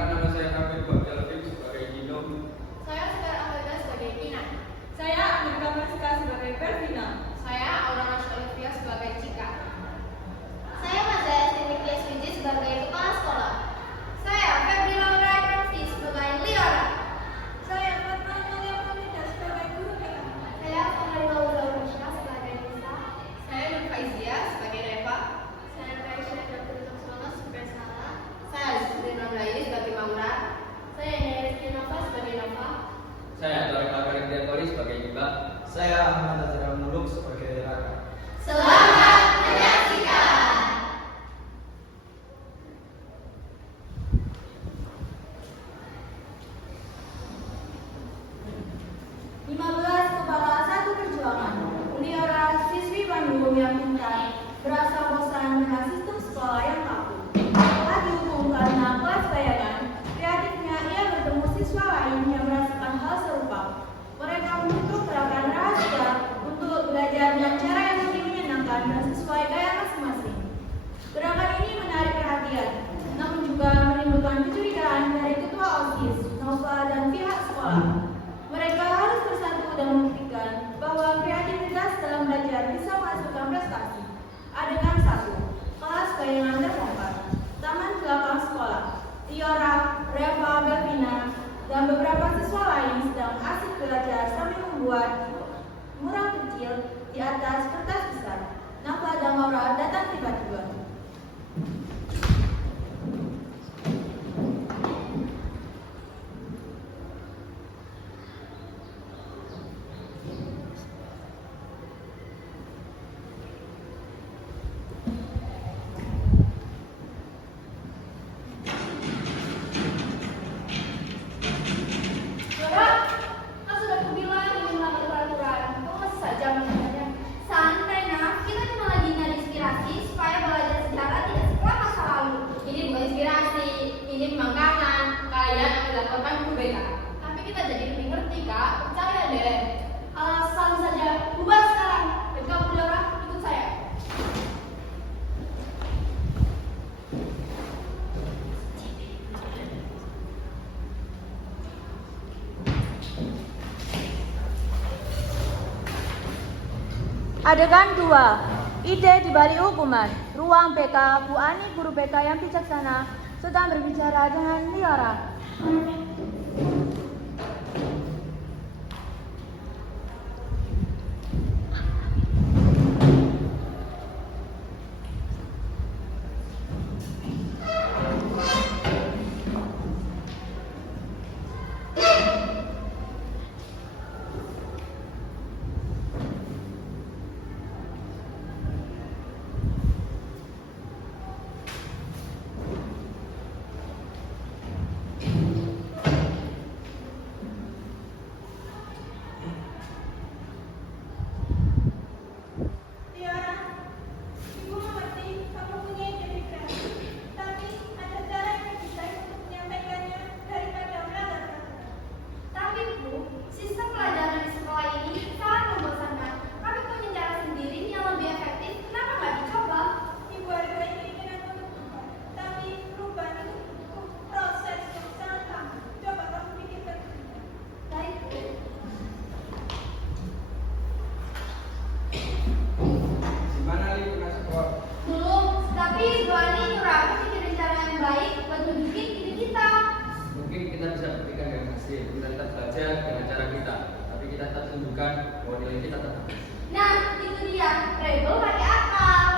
Perkenalkan, nama saya Kamil Bagjalvik sebagai Dino. Saya Sekar Amelda sebagai Tina. Saya Amerika Mariska sebagai Pervina. Saya Aura Nasya Olivia sebagai Cika. Saya Mazaya Sintikia Swiji sebagai kepala sekolah. Saya Febri Laura Raffi sebagai Liora. Saya Fatma Amalia Pamita sebagai guru BK. Saya Farida Uzaurisha sebagai Nisa. Saya Nur Faizia sebagai Reva. Saya Raisya Dr. Suksono sebagai Sarah. Saya Sri Ramlaini sebagai Maura. Saya Naya Rizky Nova sebagai Nova. Saya Tarik Lakarik Diakori sebagai Iba. Saya Ahmad Azhar Muluk sebagai Raka. Selamat menyaksikan. 15 Kepala Satu Perjuangan. Liora siswi Bandung yang pintar, berasa bosan dengan sistem sekolah yang kaku. Setelah dihukum karena kelas bayangan, kreatifnya ia bertemu siswa lain yang merasakan hal serupa. Mereka membentuk gerakan rahasia untuk belajar dengan cara yang lebih menyenangkan dan sesuai gaya masing-masing. Gerakan ini menarik perhatian, namun juga menimbulkan kecurigaan dari ketua OSIS, Nova, dan pihak sekolah. Mereka harus bersatu dan membuktikan bahwa kreativitas dalam belajar bisa menghasilkan prestasi. Adegan 1. Kelas bayangan terbongkar. Taman belakang sekolah. Liora, Reva, Belvina, dan beberapa siswa lain sedang asik belajar sambil membuat mural kecil di atas kertas besar. Nova dan Laura datang tiba-tiba. Laura, kan sudah kubilang ingin melanggar peraturan. Kamu masih saja melakukannya. Santai nak, kita cuma lagi nyari inspirasi supaya belajar sejarah tidak sekolah masa lalu. Ini bukan inspirasi, ini pemangkangan. Kalian akan dilaporkan ke BK. Tapi kita jadi lebih ngerti, Kak. Percaya deh. Alasan saja, bubar sekarang. Dan kamu, Laura, ikut saya. Adegan 2. Ide di balik hukuman. Ruang PK, Bu Ani, guru PK yang bijaksana, sedang berbicara dengan Liora. Liora, Ibu mengerti kamu punya ide pikiran, tapi ada cara yang lebih baik untuk menyampaikannya daripada melanggar peraturan. Tapi Bu, sistem pelajaran di sekolah ini sangat membosankan. Kami punya cara sendiri yang lebih efektif. Kenapa nggak dicoba? Ibu ada keinginan untuk berubah, tapi perubahan itu butuh proses yang sangat lama. Coba kamu pikirkan dulu. Baik Bu. Gimana Li, pernah sekolah? Belum, tapi Bu Ani nyuruh aku pikirin cara yang baik buat nunjukin ide kita. Mungkin kita bisa buktikan dengan hasil. Kita tetap belajar dengan cara kita, tapi kita tetap tunjukkan bahwa nilai kita tetap. Nah, itu dia. Rebel pakai akal.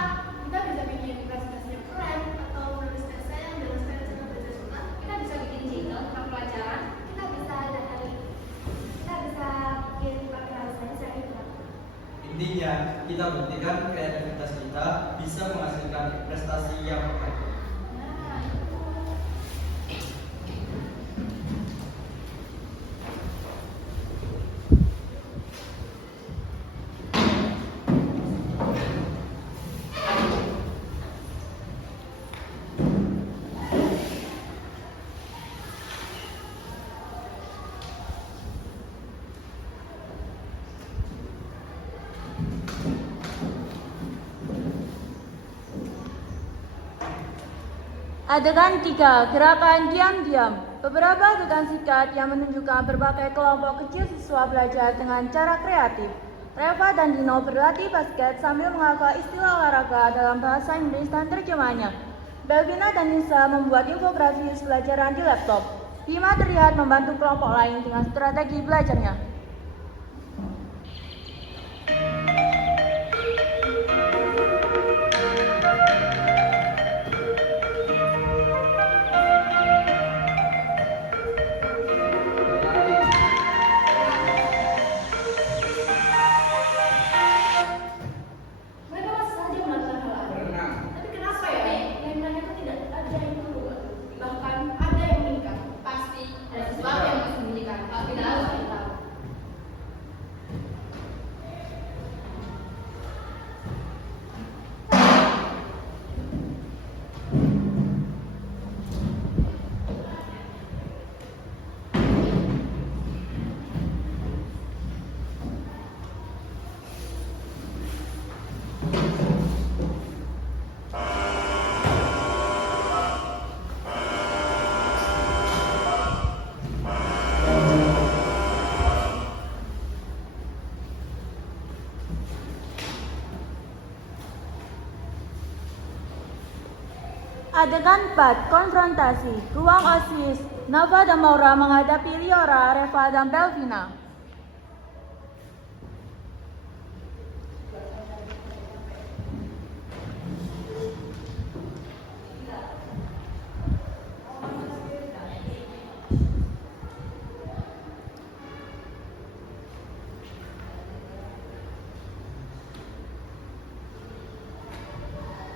Kita bisa bikin presentasi yang keren atau menulis essay yang menjelaskan cara belajar sunat. Kita bisa bikin jingle tentang pelajaran. Kita bisa bikin pakai rasanya saya itu. Intinya, kita buktikan kreativitas kita bisa menghasilkan prestasi yang baik. Adegan 3, gerakan diam-diam. Beberapa adegan singkat yang menunjukkan berbagai kelompok kecil siswa belajar dengan cara kreatif. Reva dan Dino berlatih basket sambil menghafal istilah olahraga dalam bahasa Inggris dan terjemahnya. Belvina dan Nisa membuat infografis pelajaran di laptop. Bima terlihat membantu kelompok lain dengan strategi belajarnya. Mereka masih saja melakukan hal aneh. Berenang. Tapi kenapa ya? Yang mereka tidak ada yang keluar. Bahkan ada yang meninggal. Pasti ada sesuatu yang disembunyikan. Kalau tidak harus kita tahu. Adegan 4, konfrontasi. Ruang OSIS. Nova dan Maura menghadapi Liora, Reva, dan Belvina.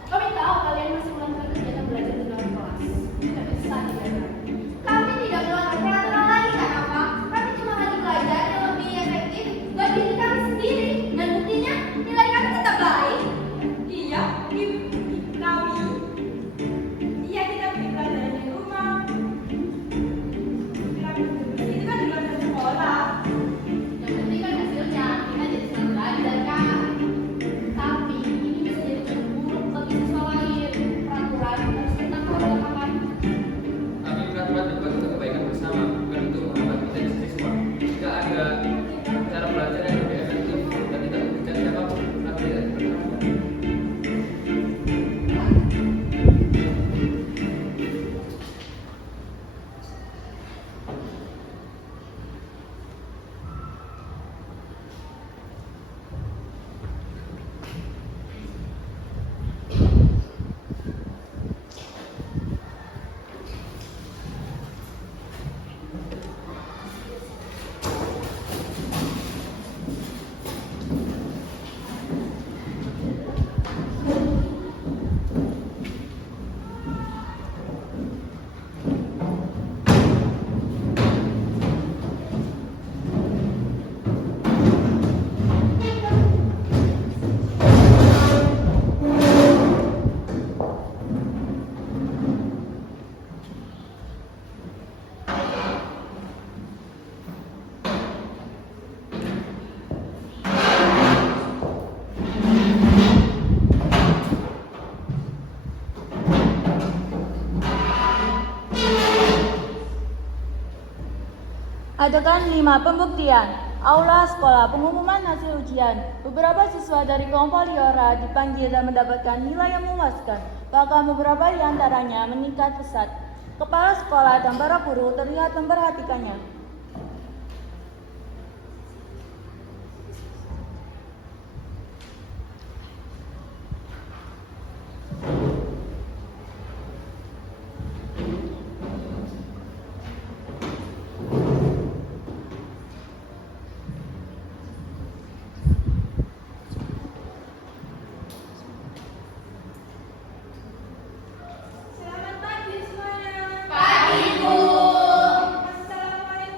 Kami tahu kalian masih melakukan kegiatan belajar di dalam kelas. Tidak bisa dibiarkan. Kami tidak melanggar peraturan lagi kan apa? Kami cuma lagi belajar yang lebih efektif buat diri kami sendiri. Dan buktinya nilai kami tetap baik. Iya, kami. Iya, kita bikin pelajaran di rumah. Itu kan di luar sekolah. Yang penting kan hasilnya kita jadi senang belajar kan. Tapi ini bisa jadi terburuk bagi siswa lain. Peraturan harus kita lakukan. Tapi peraturan dibuat untuk kebaikan bersama, bukan untuk menghambat kita di siswa. Jika ada cara belajar yang lebih efektif dan tidak merugikan siapapun, kenapa tidak diperlakukan? Adegan 5, pembuktian. Aula sekolah, pengumuman hasil ujian. Beberapa siswa dari kelompok Liora dipanggil dan mendapatkan nilai yang memuaskan. Bahkan beberapa di antaranya meningkat pesat. Kepala sekolah dan para guru terlihat memperhatikannya. Selamat pagi semuanya. Pagi, Bu. Assalamualaikum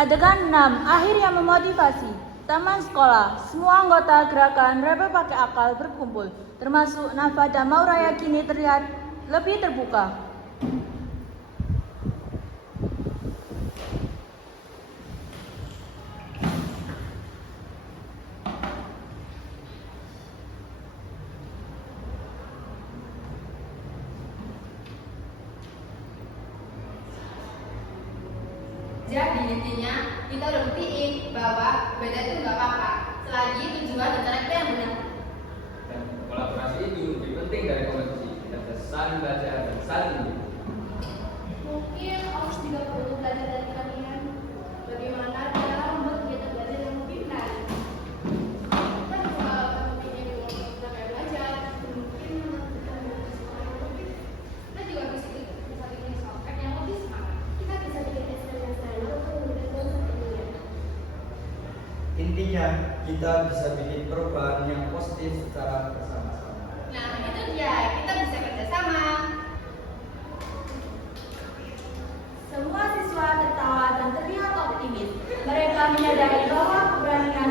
Adegan 6, akhir yang memotivasi. Taman sekolah, semua anggota gerakan Rebel Pakai Akal berkumpul, termasuk Nafa dan Mauraya kini terlihat lebih terbuka. Jadi intinya kita udah buktiin bahwa beda itu nggak apa-apa selagi tujuan dan cara kita yang benar. Dan kolaborasi itu lebih penting dari kompetisi. Kita bisa saling belajar dan saling mendukung. Mungkin Ops juga perlu belajar dari kalian bagaimana cara membuat kegiatan belajar yang lebih menarik. Kita juga akan memiliki kita kayak belajar, mungkin kita memiliki sekolah yang lebih. Kita juga bisa bikin software yang lebih semangat. Kita bisa bikin eksperimen lain untuk memberikan satu Intinya, kita bisa bikin perubahan yang positif secara bersama-sama. Nah itu dia, kita bisa kerjasama. Semua siswa tertawa dan terlihat optimis. Mereka menyadari bahwa keberanian